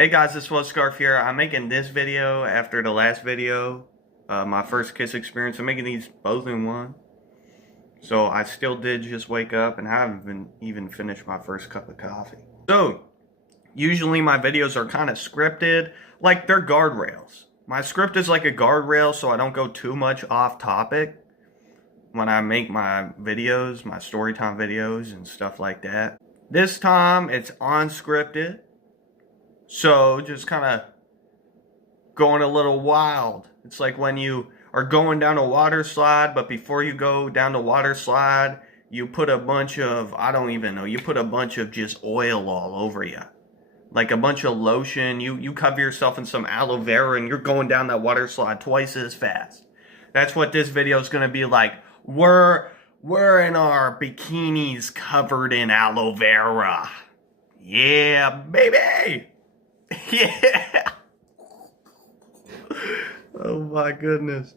Hey guys, this was Scarf here. I'm making this video after the last video, my first kiss experience. I'm making these both in one. So I still did just wake up and I haven't even finished my first cup of coffee. So, usually my videos are kind of scripted, like they're guardrails. My script is like a guardrail so I don't go too much off topic when I make my videos, my storytime videos and stuff like that. This time it's unscripted. So, just kind of going a little wild. It's like when you are going down a water slide, but before you go down the water slide, you put a bunch of, I don't even know, you put a bunch of just oil all over you. Like a bunch of lotion. You cover yourself in some aloe vera and you're going down that water slide twice as fast. That's what this video is going to be like. We're in our bikinis covered in aloe vera. Yeah, baby! Yeah. Oh my goodness.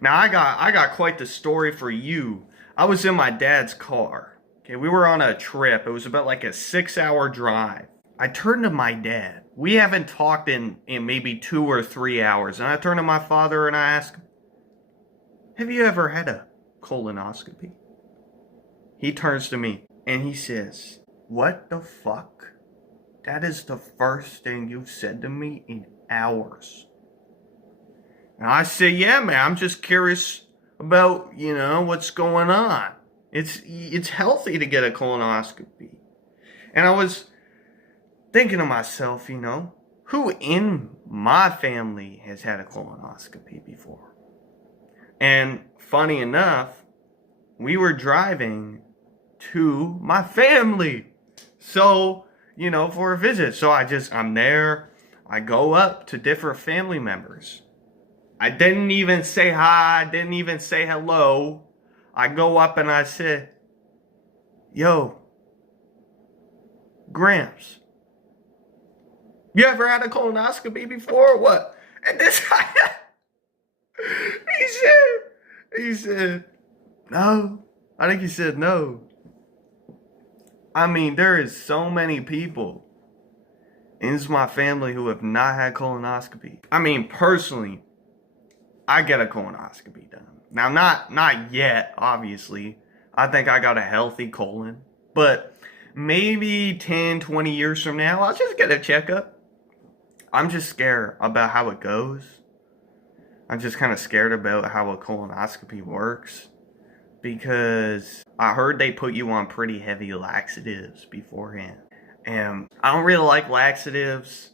Now I got quite the story for you. I was in my dad's car. Okay, we were on a trip. It was about like a 6-hour drive. I turned to my dad. We haven't talked in maybe 2 or 3 hours. And I turned to my father and I asked him, have you ever had a colonoscopy? He turns to me and he says, what the fuck? That is the first thing you've said to me in hours. And I say, yeah, man, I'm just curious about, what's going on. It's healthy to get a colonoscopy. And I was thinking to myself, who in my family has had a colonoscopy before? And funny enough, we were driving to my family. So, for a visit. So I'm there. I go up to different family members. I didn't even say hi. Didn't even say hello. I go up and I said, yo, Gramps, you ever had a colonoscopy before or what? And this guy, he said, no. I think he said no. I mean, there is so many people in my family who have not had colonoscopy. I mean, personally, I get a colonoscopy done. Now, not yet, obviously. I think I got a healthy colon. But maybe 10, 20 years from now, I'll just get a checkup. I'm just scared about how it goes. I'm just kind of scared about how a colonoscopy works. Because I heard they put you on pretty heavy laxatives beforehand. And I don't really like laxatives.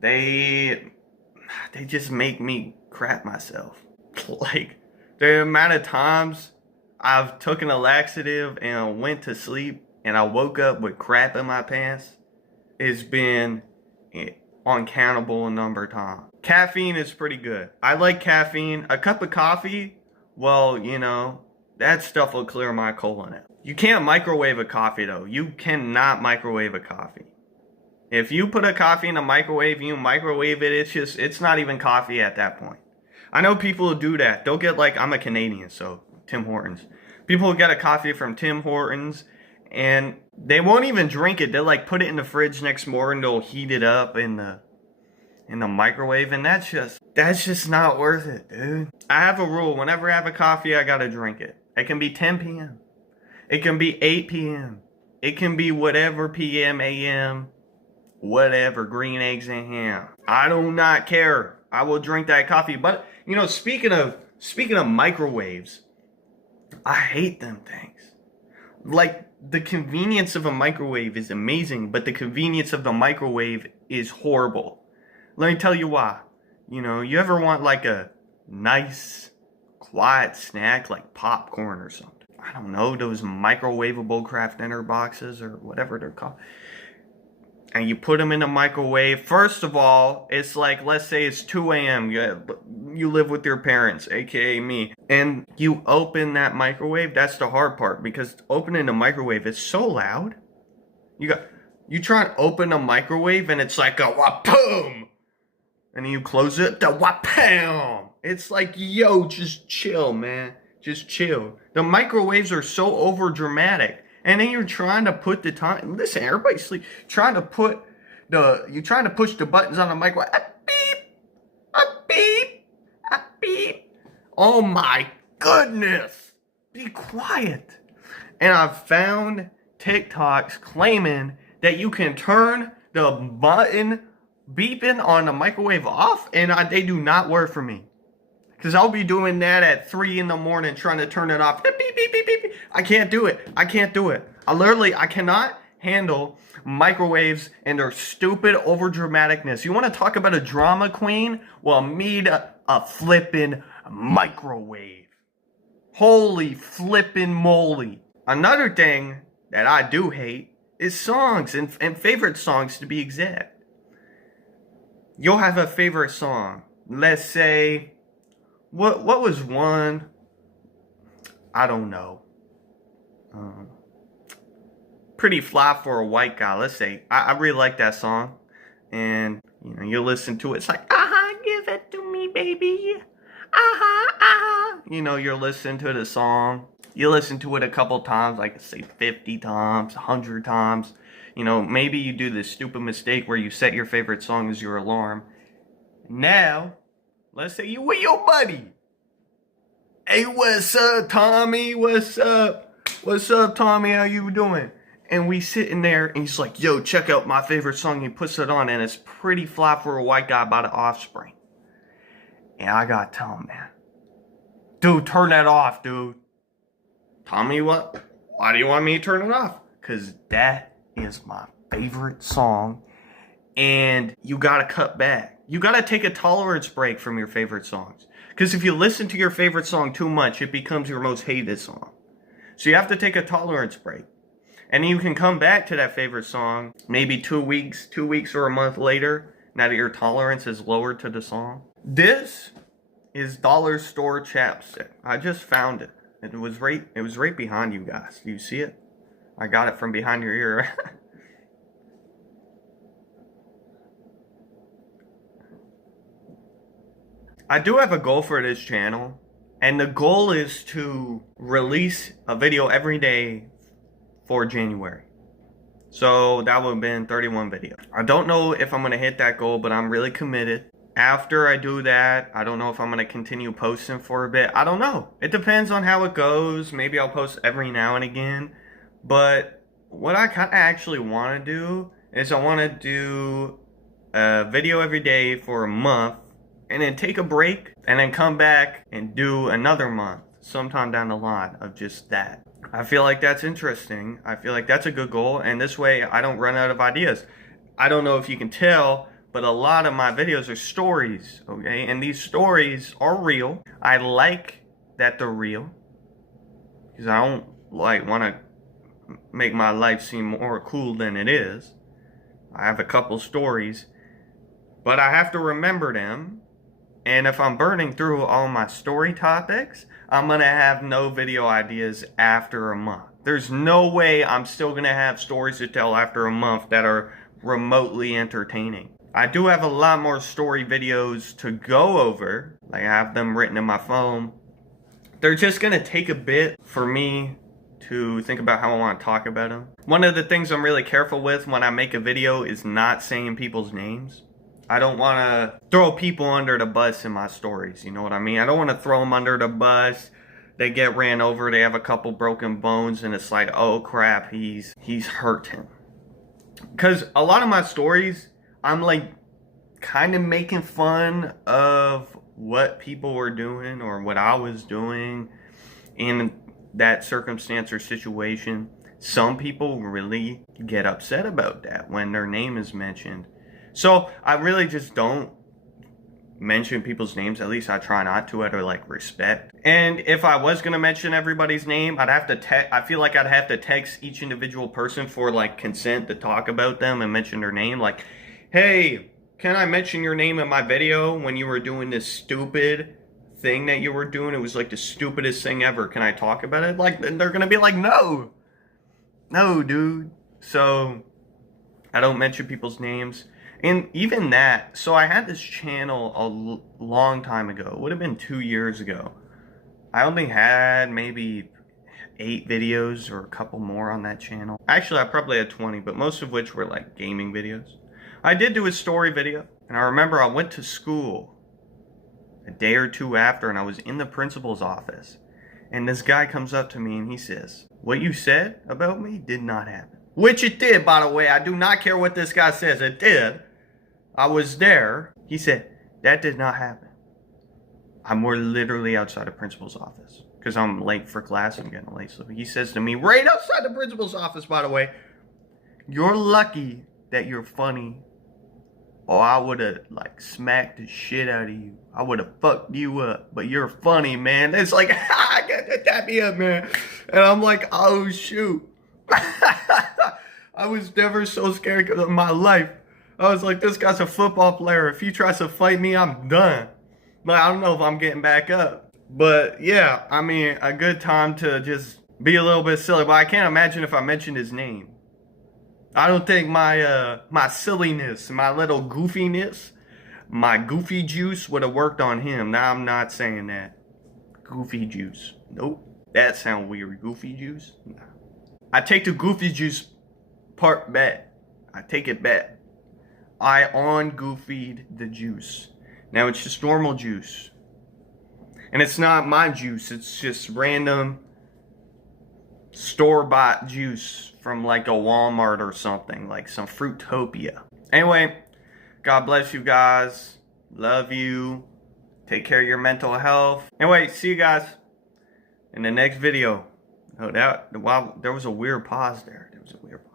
They just make me crap myself. Like, the amount of times I've taken a laxative and went to sleep and I woke up with crap in my pants, it's been uncountable a number of times. Caffeine is pretty good. I like caffeine. A cup of coffee, well, that stuff will clear my colon out. You can't microwave a coffee though. You cannot microwave a coffee. If you put a coffee in a microwave, you microwave it, it's not even coffee at that point. I know people who do that. They'll get I'm a Canadian, so Tim Hortons. People will get a coffee from Tim Hortons and they won't even drink it. They'll put it in the fridge next morning, they'll heat it up in the microwave, and that's just not worth it, dude. I have a rule. Whenever I have a coffee, I gotta drink it. It can be 10 p.m. It can be 8 p.m. It can be whatever p.m., a.m., whatever, green eggs and ham. I do not care. I will drink that coffee. But, speaking of microwaves, I hate them things. The convenience of a microwave is amazing, but the convenience of the microwave is horrible. Let me tell you why. You ever want a nice, quiet snack like popcorn or something? I don't know, those microwavable Kraft Dinner boxes or whatever they're called. And you put them in the microwave. First of all, it's let's say it's 2 a.m. You live with your parents, aka me. And you open that microwave. That's the hard part, because opening the microwave is so loud. You try and open a microwave and it's like a wha-boom. And then you close it, the wha-pow. It's yo, just chill, man. Just chill. The microwaves are so over dramatic. And then you're trying to put the time. Listen, everybody sleep. Trying to put you're trying to push the buttons on the microwave. Beep, a beep, a beep. Oh my goodness. Be quiet. And I've found TikToks claiming that you can turn the button beeping on the microwave off, and they do not work for me. Because I'll be doing that at 3 in the morning trying to turn it off. Beep, beep, beep, beep, beep. I can't do it. I can't do it. I cannot handle microwaves and their stupid overdramaticness. You want to talk about a drama queen? Well, meet a flippin' microwave. Holy flippin' moly. Another thing that I do hate is songs, and favorite songs to be exact. You'll have a favorite song. Let's say, what was one? I don't know. Pretty Fly for a White Guy. Let's say, I really like that song. And, you know, you listen to it, it's like, give it to me, baby. You know, you're listening to the song. You listen to it a couple times, like say 50 times, 100 times. You know, maybe you do this stupid mistake where you set your favorite song as your alarm. Now, let's say you with your buddy. Hey, what's up, Tommy? What's up? What's up, Tommy? How you doing? And we sitting there, and he's like, yo, check out my favorite song. He puts it on, and it's Pretty Fly for a White Guy by The Offspring. And I gotta tell him, man, dude, turn that off, dude. Tommy, what? Why do you want me to turn it off? Because that is my favorite song, and you gotta cut back. You gotta take a tolerance break from your favorite songs. Because if you listen to your favorite song too much, it becomes your most hated song. So you have to take a tolerance break. And you can come back to that favorite song maybe 2 weeks or a month later, now that your tolerance is lowered to the song. This is Dollar Store chapstick. I just found it. It was right behind you guys. Do you see it? I got it from behind your ear. I do have a goal for this channel, and the goal is to release a video every day for January. So that would have been 31 videos. I don't know if I'm going to hit that goal, but I'm really committed. After I do that, I don't know if I'm going to continue posting for a bit. I don't know. It depends on how it goes. Maybe I'll post every now and again. But what I kind of actually want to do is I want to do a video every day for a month, and then take a break, and then come back and do another month sometime down the line of just that. I feel like that's interesting. I feel like that's a good goal, and this way I don't run out of ideas. I don't know if you can tell, but a lot of my videos are stories, okay? And these stories are real. I like that they're real, because I don't like want to make my life seem more cool than it is. I have a couple stories, but I have to remember them. And if I'm burning through all my story topics, I'm going to have no video ideas after a month. There's no way I'm still going to have stories to tell after a month that are remotely entertaining. I do have a lot more story videos to go over. Like, I have them written in my phone. They're just going to take a bit for me to think about how I want to talk about them. One of the things I'm really careful with when I make a video is not saying people's names. I don't want to throw people under the bus in my stories, you know what I mean? I don't want to throw them under the bus. They get ran over, they have a couple broken bones, and it's like, oh crap, he's hurting. Because a lot of my stories, I'm like kind of making fun of what people were doing or what I was doing in that circumstance or situation. Some people really get upset about that when their name is mentioned. So I really just don't mention people's names. At least I try not to, out of like respect. And if I was gonna mention everybody's name, I'd have to I feel like I'd have to text each individual person for like consent to talk about them and mention their name. Like, hey, can I mention your name in my video when you were doing this stupid thing that you were doing? It was like the stupidest thing ever. Can I talk about it? Like, they're gonna be like, no, dude. So I don't mention people's names. And even that, so I had this channel a long time ago. It would have been 2 years ago. I only had maybe 8 videos or a couple more on that channel. Actually, I probably had 20, but most of which were like gaming videos. I did do a story video, and I remember I went to school a day or two after, and I was in the principal's office, and this guy comes up to me and he says, "What you said about me did not happen." Which it did, by the way. I do not care what this guy says. It did. I was there. He said, "That did not happen." We're literally outside the principal's office because I'm late for class. I'm getting late. So he says to me, right outside the principal's office, by the way, "You're lucky that you're funny, or I would have like smacked the shit out of you. I would have fucked you up, but you're funny, man." It's like, I got to tap me up, man. And I'm like, oh shoot. I was never so scared in my life. I was like, this guy's a football player. If he tries to fight me, I'm done. But I don't know if I'm getting back up. But yeah, I mean, a good time to just be a little bit silly. But I can't imagine if I mentioned his name. I don't think my silliness, my little goofiness, my goofy juice would have worked on him. Now I'm not saying that. Goofy juice. Nope. That sounds weird. Goofy juice? Nah. I take the goofy juice part back. I take it back. I on-goofied the juice. Now it's just normal juice. And it's not my juice. It's just random store-bought juice from like a Walmart or something. Like some Fruitopia. Anyway, God bless you guys. Love you. Take care of your mental health. Anyway, see you guys in the next video. Oh, wow, there was a weird pause there. There was a weird pause.